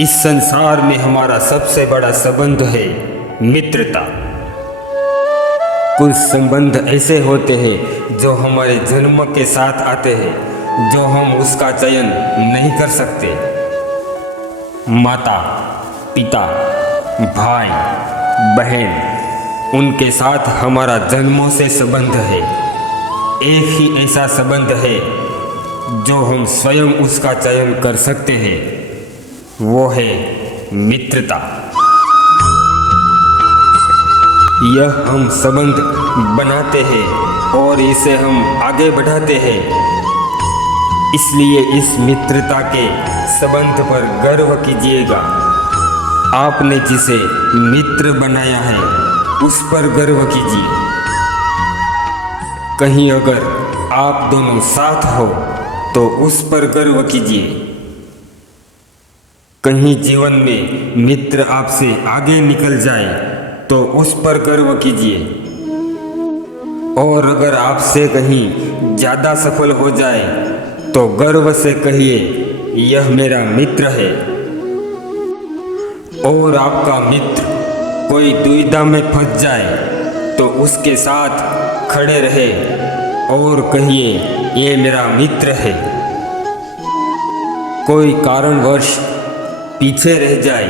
इस संसार में हमारा सबसे बड़ा संबंध है मित्रता। कुछ संबंध ऐसे होते हैं जो हमारे जन्म के साथ आते हैं, जो हम उसका चयन नहीं कर सकते। माता, पिता, भाई, बहन, उनके साथ हमारा जन्मों से संबंध है। एक ही ऐसा संबंध है जो हम स्वयं उसका चयन कर सकते हैं, वो है मित्रता। यह हम संबंध बनाते हैं और इसे हम आगे बढ़ाते हैं। इसलिए इस मित्रता के संबंध पर गर्व कीजिएगा। आपने जिसे मित्र बनाया है उस पर गर्व कीजिए। कहीं अगर आप दोनों साथ हो तो उस पर गर्व कीजिए। कहीं जीवन में मित्र आपसे आगे निकल जाए तो उस पर गर्व कीजिए। और अगर आपसे कहीं ज़्यादा सफल हो जाए तो गर्व से कहिए, यह मेरा मित्र है। और आपका मित्र कोई दुविधा में फंस जाए तो उसके साथ खड़े रहे और कहिए, ये मेरा मित्र है। कोई कारणवश पीछे रह जाए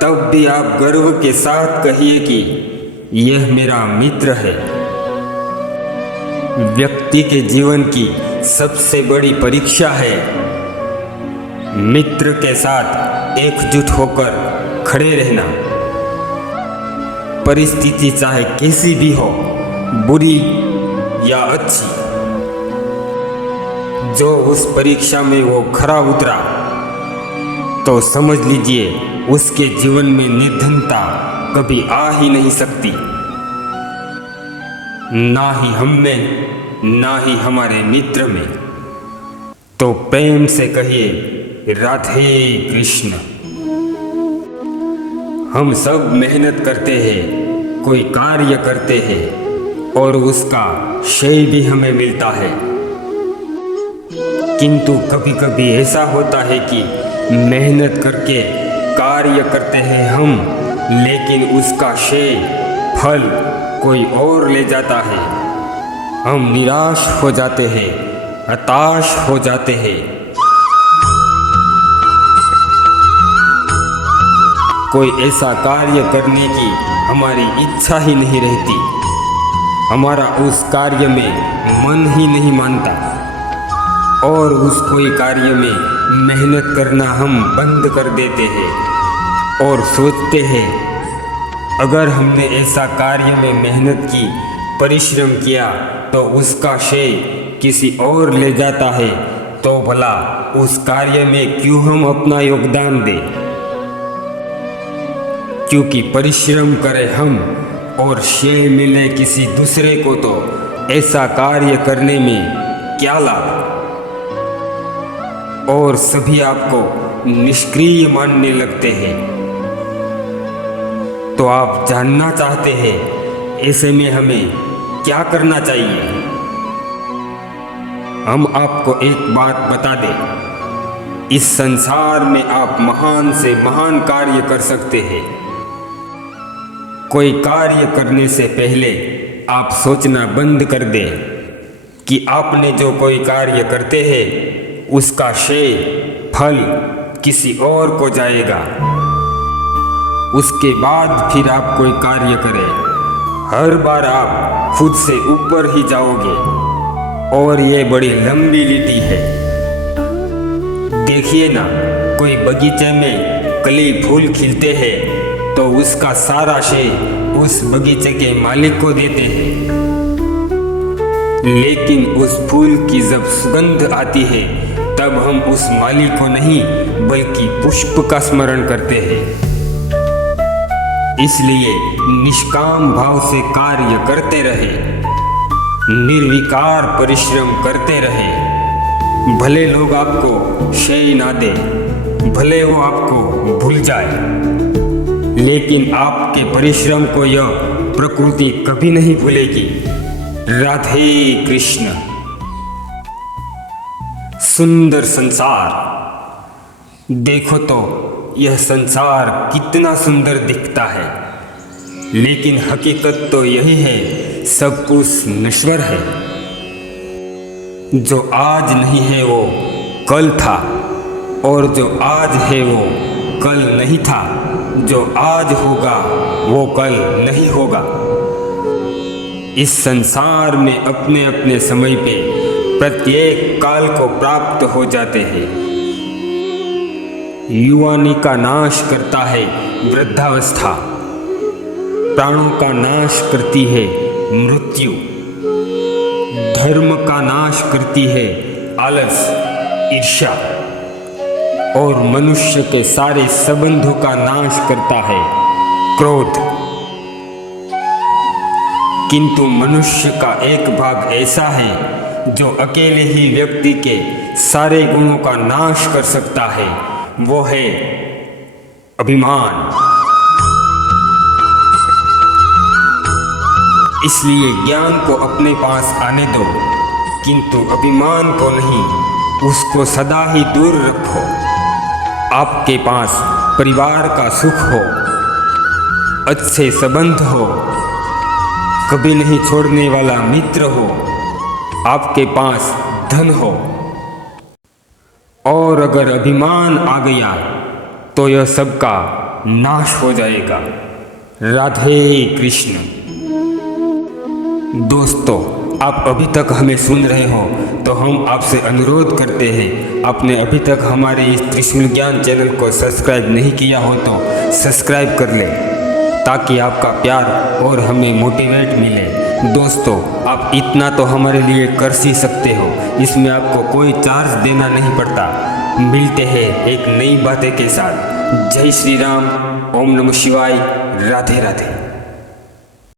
तब भी आप गर्व के साथ कहिए कि यह मेरा मित्र है। व्यक्ति के जीवन की सबसे बड़ी परीक्षा है मित्र के साथ एकजुट होकर खड़े रहना। परिस्थिति चाहे कैसी भी हो, बुरी या अच्छी, जो उस परीक्षा में वो खरा उतरा तो समझ लीजिए उसके जीवन में निर्धनता कभी आ ही नहीं सकती। ना ही हम में, ना ही हमारे मित्र में। तो प्रेम से कहिए, राधे कृष्ण। हम सब मेहनत करते हैं, कोई कार्य करते हैं और उसका श्रेय भी हमें मिलता है। किंतु कभी कभी ऐसा होता है कि मेहनत करके कार्य करते हैं हम, लेकिन उसका श्रेय, फल कोई और ले जाता है। हम निराश हो जाते हैं, हताश हो जाते हैं। कोई ऐसा कार्य करने की हमारी इच्छा ही नहीं रहती। हमारा उस कार्य में मन ही नहीं मानता और उस कोई कार्य में मेहनत करना हम बंद कर देते हैं और सोचते हैं, अगर हमने ऐसा कार्य में मेहनत की, परिश्रम किया तो उसका श्रेय किसी और ले जाता है, तो भला उस कार्य में क्यों हम अपना योगदान दें। क्योंकि परिश्रम करें हम और श्रेय मिले किसी दूसरे को, तो ऐसा कार्य करने में क्या लाभ। और सभी आपको निष्क्रिय मानने लगते हैं। तो आप जानना चाहते हैं ऐसे में हमें क्या करना चाहिए। हम आपको एक बात बता दें, इस संसार में आप महान से महान कार्य कर सकते हैं। कोई कार्य करने से पहले आप सोचना बंद कर दें कि आपने जो कोई कार्य करते हैं उसका श्रेय, फल किसी और को जाएगा। उसके बाद फिर आप कोई कार्य करें। हर बार आप खुद से ऊपर ही जाओगे और ये बड़ी लंबी लीटी है। देखिए ना, कोई बगीचे में कली फूल खिलते हैं तो उसका सारा श्रेय उस बगीचे के मालिक को देते हैं। लेकिन उस फूल की जब सुगंध आती है तब हम उस माली को नहीं बल्कि पुष्प का स्मरण करते हैं। इसलिए निष्काम भाव से कार्य करते रहे, निर्विकार परिश्रम करते रहे। भले लोग आपको श्रेय ना दे, भले वो आपको भूल जाए, लेकिन आपके परिश्रम को यह प्रकृति कभी नहीं भूलेगी। राधे कृष्ण। सुंदर संसार देखो तो यह संसार कितना सुंदर दिखता है, लेकिन हकीकत तो यही है, सब कुछ नश्वर है। जो आज नहीं है वो कल था, और जो आज है वो कल नहीं था। जो आज होगा वो कल नहीं होगा। इस संसार में अपने अपने समय पे प्रत्येक काल को प्राप्त हो जाते हैं। युवानी का नाश करता है वृद्धावस्था, प्राणों का नाश करती है मृत्यु, धर्म का नाश करती है आलस, ईर्ष्या, और मनुष्य के सारे संबंधों का नाश करता है क्रोध। किंतु मनुष्य का एक भाग ऐसा है जो अकेले ही व्यक्ति के सारे गुणों का नाश कर सकता है, वो है अभिमान। इसलिए ज्ञान को अपने पास आने दो, किंतु अभिमान को नहीं, उसको सदा ही दूर रखो। आपके पास परिवार का सुख हो, अच्छे संबंध हो, कभी नहीं छोड़ने वाला मित्र हो, आपके पास धन हो, और अगर अभिमान आ गया तो यह सबका नाश हो जाएगा। राधे कृष्ण। दोस्तों, आप अभी तक हमें सुन रहे हो तो हम आपसे अनुरोध करते हैं, आपने अभी तक हमारे इस त्रिशूल ज्ञान चैनल को सब्सक्राइब नहीं किया हो तो सब्सक्राइब कर लें, ताकि आपका प्यार और हमें मोटिवेट मिले। दोस्तों, आप इतना तो हमारे लिए कर ही सकते हो, इसमें आपको कोई चार्ज देना नहीं पड़ता। मिलते हैं एक नई बातें के साथ। जय श्री राम, ओम नमः शिवाय, राधे राधे।